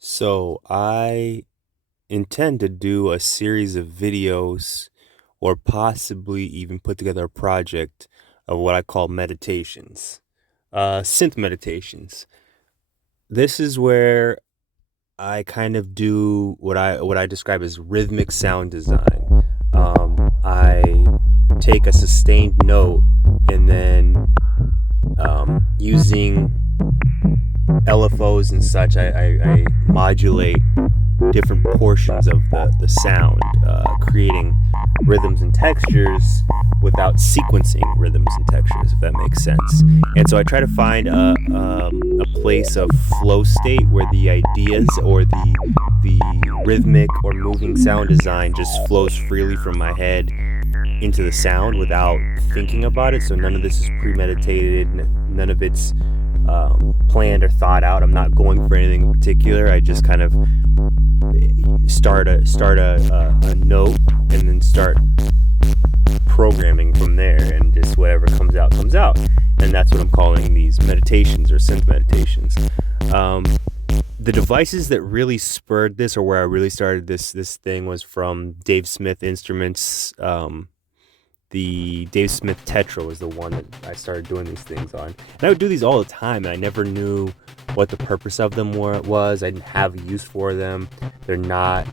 So I intend to do a series of videos or possibly even put together a project of what I call meditations, synth meditations. This is where I kind of do what I describe as rhythmic sound design. I take a sustained note and then using LFOs and such, I modulate different portions of the sound, creating rhythms and textures without sequencing rhythms and textures, if that makes sense. And so I try to find a place of flow state where the ideas or the rhythmic or moving sound design just flows freely from my head into the sound without thinking about it. So none of this is premeditated, none of it's planned or thought out. I'm not going for anything in particular. I just kind of start a note and then start programming from there, and just whatever comes out comes out. And that's what I'm calling these meditations or synth meditations. The devices that really spurred this, or where I really started this thing, was from Dave Smith Instruments. The Dave Smith Tetra was the one that I started doing these things on. And I would do these all the time, and I never knew what the purpose of them was. I didn't have a use for them. They're not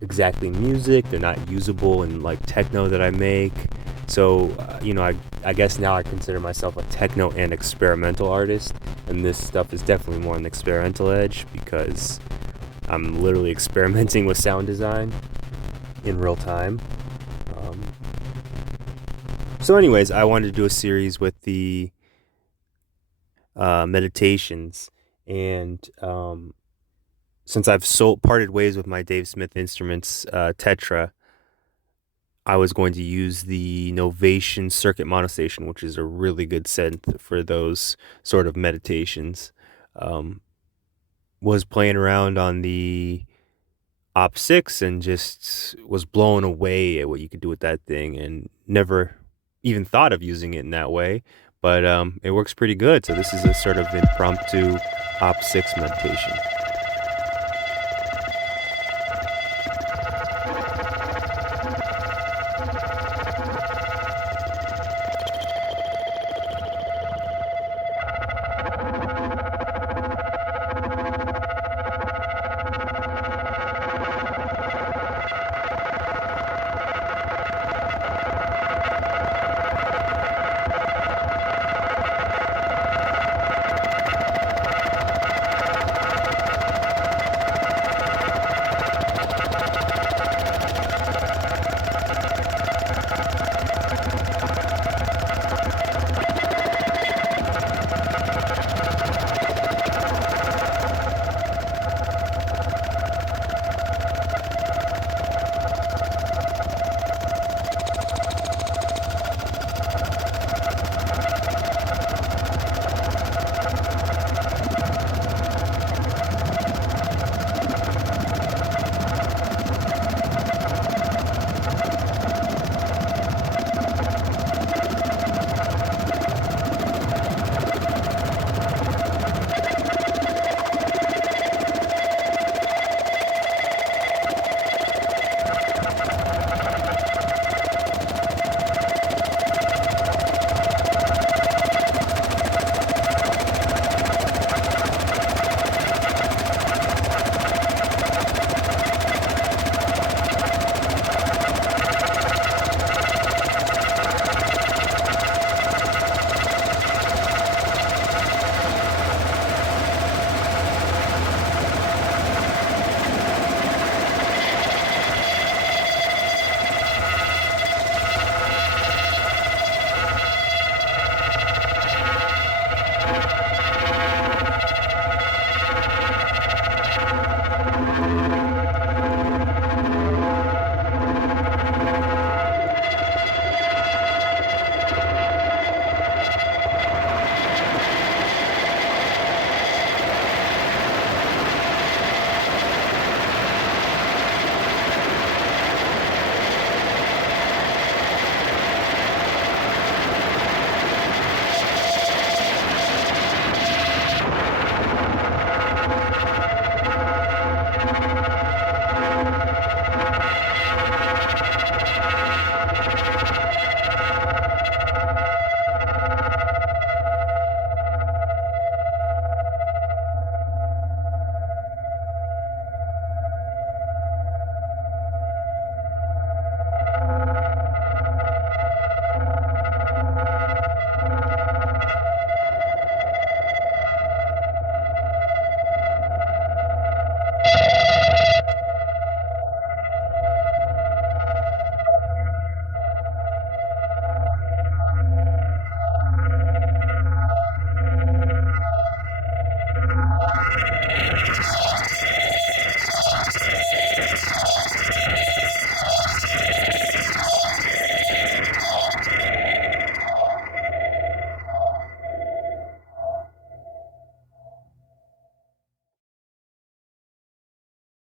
exactly music. They're not usable in like techno that I make. So, I guess now I consider myself a techno and experimental artist. And this stuff is definitely more on the experimental edge because I'm literally experimenting with sound design in real time. So anyways, I wanted to do a series with the meditations, and since I've parted ways with my Dave Smith Instruments Tetra, I was going to use the Novation Circuit Monostation, which is a really good synth for those sort of meditations. Was playing around on the OPSIX and just was blown away at what you could do with that thing, and never even thought of using it in that way, but it works pretty good. So this is a sort of impromptu OPSIX meditation.